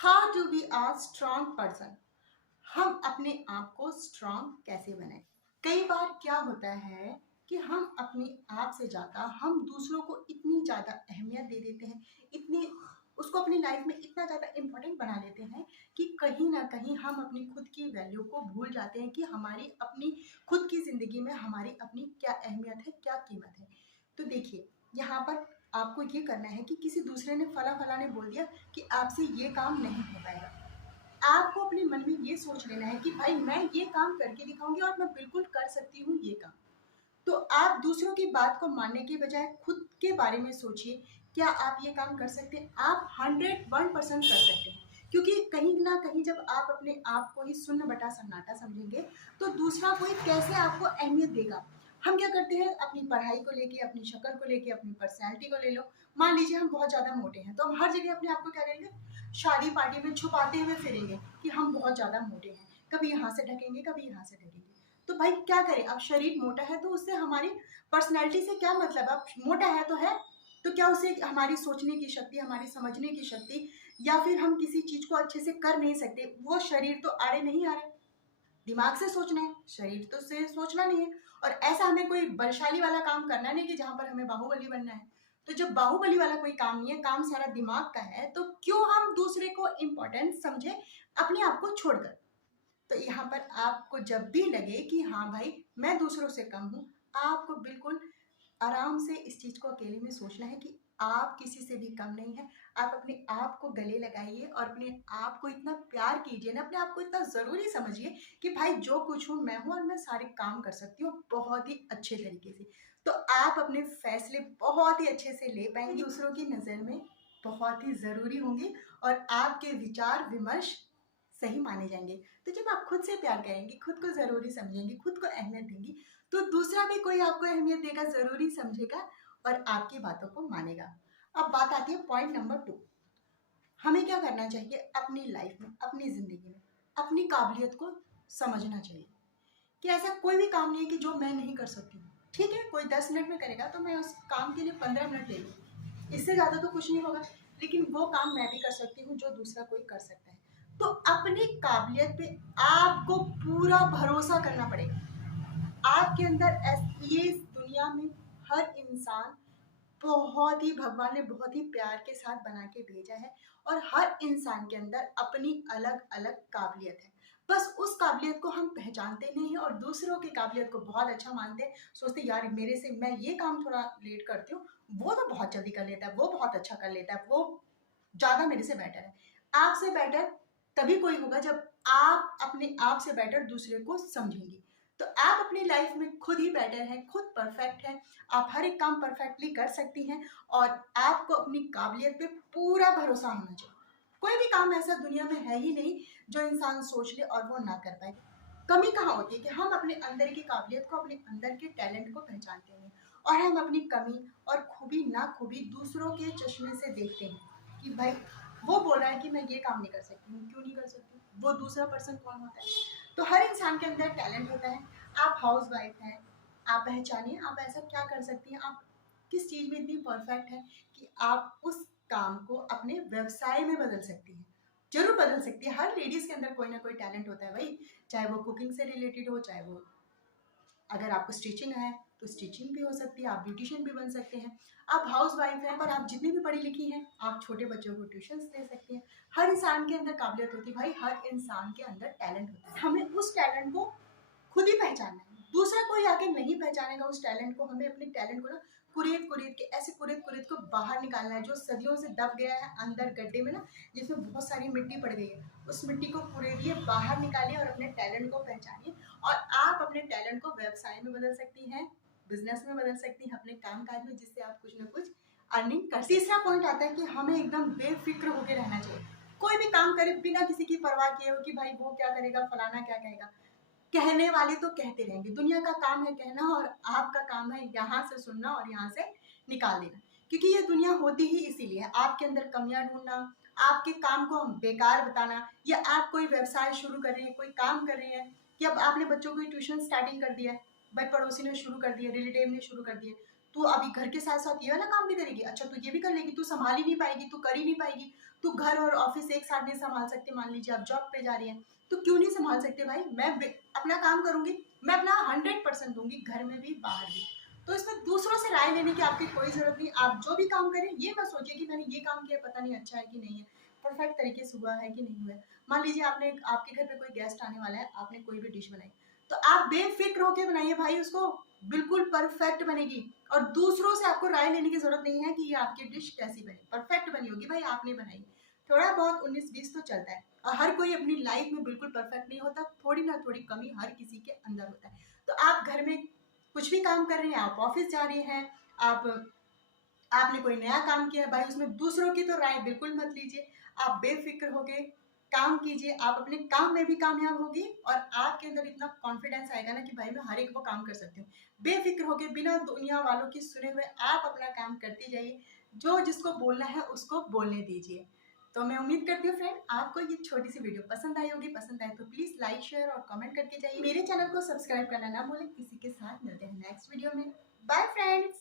How to be a strong person. हम अपने आप को स्ट्रांग कैसे बनाएं। कई बार क्या होता है कि हम अपने आप से ज़्यादा हम दूसरों को इतनी ज़्यादा अहमियत दे देते हैं, इतनी उसको अपनी लाइफ में इतना ज़्यादा इम्पोर्टेंट बना देते हैं कि कहीं ना कहीं हम अपनी खुद की वैल्यू को भूल जाते हैं कि हमारी अपनी खुद की ज़िंदगी में हमारी अपनी क्या अहमियत है, क्या कीमत है। तो देखिए, यहाँ पर आपको ये करना है कि किसी दूसरे ने फला फला ने बोल दिया कि आपसे ये काम नहीं हो पाएगा। आपको अपने मन में ये सोच लेना है कि भाई मैं ये काम करके दिखाऊंगी और मैं बिल्कुल कर सकती हूँ ये काम। तो आप दूसरों की बात को मानने के बजाय खुद के बारे में सोचिए, क्या आप ये काम कर सकते हैं। आप 101% कर सकते हैं, क्योंकि कहीं ना कहीं जब आप अपने आप को ही शून्य बटा सन्नाटा समझेंगे तो दूसरा कोई कैसे आपको अहमियत देगा। हम क्या करते हैं, अपनी पढ़ाई को लेके, अपनी शक्ल को लेके, अपनी पर्सनैलिटी को ले लो। मान लीजिए हम बहुत ज़्यादा मोटे हैं तो हम हर जगह अपने आप को क्या करेंगे, शादी पार्टी में छुपाते हुए फिरेंगे कि हम बहुत ज़्यादा मोटे हैं। कभी यहाँ से ढकेंगे, कभी यहाँ से ढकेंगे। तो भाई क्या करें, अब शरीर मोटा है तो उससे हमारी पर्सनैलिटी से क्या मतलब। अब मोटा है तो क्या उसे हमारी सोचने की शक्ति, हमारी समझने की शक्ति, या फिर हम किसी चीज को अच्छे से कर नहीं सकते। वो शरीर तो आड़े नहीं आ रहे, दिमाग से सोचना है, शरीर तो से सोचना नहीं है। और ऐसा हमें कोई बलशाली वाला काम करना नहीं कि जहां पर हमें बाहुबली बनना है। तो जब बाहुबली वाला कोई काम नहीं है, काम सारा दिमाग का है, तो क्यों हम दूसरे को इम्पोर्टेंट समझे अपने आप को छोड़कर। तो यहाँ पर आपको जब भी लगे कि हाँ भाई मैं दूसरों से कम हूँ, आपको बिल्कुल आराम से इस चीज को अकेले में सोचना है कि आप किसी से भी कम नहीं है। आप अपने आप को गले लगाइए और अपने आप को इतना प्यार कीजिए ना, अपने आप को इतना जरूरी समझिए कि भाई जो कुछ हूँ मैं हूँ और मैं सारे काम कर सकती हूँ बहुत ही अच्छे तरीके से। तो आप अपने फैसले बहुत ही अच्छे से ले पाएंगे, दूसरों की नजर में बहुत ही जरूरी होंगे और आपके विचार विमर्श सही माने जाएंगे। तो जब आप खुद से प्यार करेंगे, खुद को जरूरी समझेंगे, खुद को अहमियत देंगी, तो दूसरा भी कोई आपको अहमियत देगा, जरूरी समझेगा और आपकी बातों को मानेगा। अब बात आती है पॉइंट नंबर 2। हमें क्या करना चाहिए अपनी लाइफ में, अपनी जिंदगी में अपनी काबिलियत को समझना चाहिए कि ऐसा कोई भी काम नहीं है कि जो मैं नहीं कर सकती हूँ। ठीक है, कोई 10 मिनट में करेगा तो मैं उस काम के लिए 15 मिनट ले लूँ, इससे ज़्यादा तो कुछ नहीं होगा। लेकिन वो काम मैं भी कर सकती हूँ जो दूसरा कोई कर सकता है। तो अपनी काबिलियत पे आपको पूरा भरोसा करना पड़ेगा। आपके अंदर ये इस दुनिया में हर इंसान बहुत ही, भगवान ने बहुत ही प्यार के साथ बना के भेजा है और हर इंसान के अंदर अपनी अलग अलग काबिलियत है। बस उस काबिलियत को हम पहचानते नहीं है और दूसरों की काबिलियत को बहुत अच्छा मानते हैं। सोचते यार मेरे से, मैं ये काम थोड़ा लेट करती हूँ, वो तो बहुत जल्दी कर लेता है, वो बहुत अच्छा कर लेता है, वो ज्यादा मेरे से बेटर है। आपसे बेटर तभी कोई होगा जब आप अपने आप से बेटर दूसरे को समझेंगे। तो आप अपनी लाइफ में खुद ही बेटर हैं, खुद परफेक्ट हैं। आप हर एक काम परफेक्टली कर सकती हैं और आपको अपनी काबिलियत पे पूरा भरोसा होना चाहिए। कोई भी काम ऐसा दुनिया में है ही नहीं जो इंसान सोच ले और वो ना कर पाए। कमी कहाँ होती है कि हम अपने अंदर की काबिलियत को, अपने अंदर के टैलेंट को पहचानते हैं और हम अपनी कमी और खूबी ना खूबी दूसरों के चश्मे से देखते हैं कि भाई वो बोल रहा है कि मैं ये काम नहीं कर सकती हूँ, क्यों नहीं कर सकती हूँ? वो दूसरा पर्सन कौन होता है? तो हर इंसान के अंदर टैलेंट होता है। आप हाउस वाइफ हैं, आप पहचानिए आप ऐसा क्या कर सकती हैं, आप किस चीज में इतनी परफेक्ट है कि आप उस काम को अपने व्यवसाय में बदल सकती हैं। जरूर बदल सकती है, हर लेडीज के अंदर कोई ना कोई टैलेंट होता है भाई। चाहे वो कुकिंग से रिलेटेड हो, चाहे वो, अगर आपको स्टिचिंग है तो स्टिचिंग भी हो सकती है, आप ब्यूटिशियन भी बन सकते हैं। आप हाउस वाइफ हैं पर आप जितनी भी पढ़ी लिखी हैं आप छोटे बच्चों को ट्यूशन दे सकती हैं। हर इंसान के अंदर काबिलियत होती है भाई, हर इंसान के अंदर टैलेंट होता है। हमें उस टैलेंट को खुद ही पहचानना है, दूसरा कोई आके नहीं पहचानेगा उस टैलेंट को। हमें अपने टैलेंट को ना कुरेद कुरेद के, ऐसे कुरेद कुरेद को बाहर निकालना है जो सदियों से दब गया है अंदर गड्ढे में ना, जिसमें बहुत सारी मिट्टी पड़ गई है। उस मिट्टी को कुरेदिए, बाहर निकालिए और अपने टैलेंट को पहचानिए। और आप अपने टैलेंट को व्यवसाय में बदल सकती हैं, बिजनेस में बदल सकती हैं, अपने काम काज में, जिससे आप कुछ ना कुछ अर्निंग कर। तीसरा पॉइंट आता है कि हमें एकदम बेफिक्र होकर रहना चाहिए। कोई भी काम करे बिना किसी की परवाह किए हो कि भाई वो क्या करेगा, फलाना क्या कहेगा। कहने वाले तो कहते रहेंगे, दुनिया का काम है कहना और आपका काम है यहाँ से सुनना और यहाँ से निकाल देना। क्योंकि ये दुनिया होती ही इसीलिए है, आपके अंदर कमियां ढूंढना, आपके काम को बेकार बताना, या आप कोई व्यवसाय शुरू कर रही है, कोई काम कर रही है, कि अब आपने बच्चों को ट्यूशन स्टार्टिंग कर दिया है, भाई पड़ोसी ने शुरू कर दिया, रिलेटिव ने शुरू कर दिया, तू अभी घर के साथ साथ ये वाला काम भी करेगी, अच्छा तू ये भी कर लेगी, तू संभाल ही नहीं पाएगी, तू कर ही नहीं पाएगी, तू घर और ऑफिस एक साथ नहीं संभाल सकती। मान लीजिए आप जॉब पे जा रही हैं, तो क्यों नहीं संभाल सकते भाई, मैं अपना काम करूंगी, मैं अपना 100% दूंगी, घर में भी बाहर भी। तो इसमें दूसरों से राय लेने की आपकी कोई जरूरत नहीं। आप जो भी काम करें ये मत सोचिए कि मैंने ये काम किया पता नहीं अच्छा है कि नहीं है, परफेक्ट तरीके से हुआ है कि नहीं हुआ है। मान लीजिए आपने आपके घर पे कोई गेस्ट आने वाला है, आपने कोई भी डिश बनाई, तो आप बेफिक्र होकर बनाइए भाई उसको, बिल्कुल परफेक्ट बनेगी। और दूसरों से आपको राय लेने की जरूरत नहीं है कि ये आपकी डिश कैसी बनी, परफेक्ट बनी होगी भाई, आपने बनाई। थोड़ा बहुत 19-20 तो चलता है, और हर कोई अपनी लाइफ में बिल्कुल परफेक्ट नहीं होता, थोड़ी ना थोड़ी कमी हर किसी के अंदर होता है। तो आप घर में कुछ भी काम कर रहे हैं, आप ऑफिस जा रहे हैं, आप आपने कोई नया काम किया है भाई, उसमें दूसरों की तो राय बिल्कुल मत लीजिए। आप बेफिक्र होके काम कीजिए, आप अपने काम में भी कामयाब होगी, और आपके अंदर इतना कॉन्फिडेंस आएगा ना कि भाई मैं हर एक वो काम कर सकती हूँ। बेफिक्र होके बिना दुनिया वालों की सुने हुए आप अपना काम करते जाइए, जो जिसको बोलना है उसको बोलने दीजिए। तो मैं उम्मीद करती हूँ फ्रेंड आपको ये छोटी सी वीडियो पसंद आई होगी। पसंद आए तो प्लीज लाइक शेयर और कमेंट करके जाइए। मेरे चैनल को सब्सक्राइब करना ना भूलें। इसी के साथ मिलते हैं नेक्स्ट वीडियो में। Bye friends.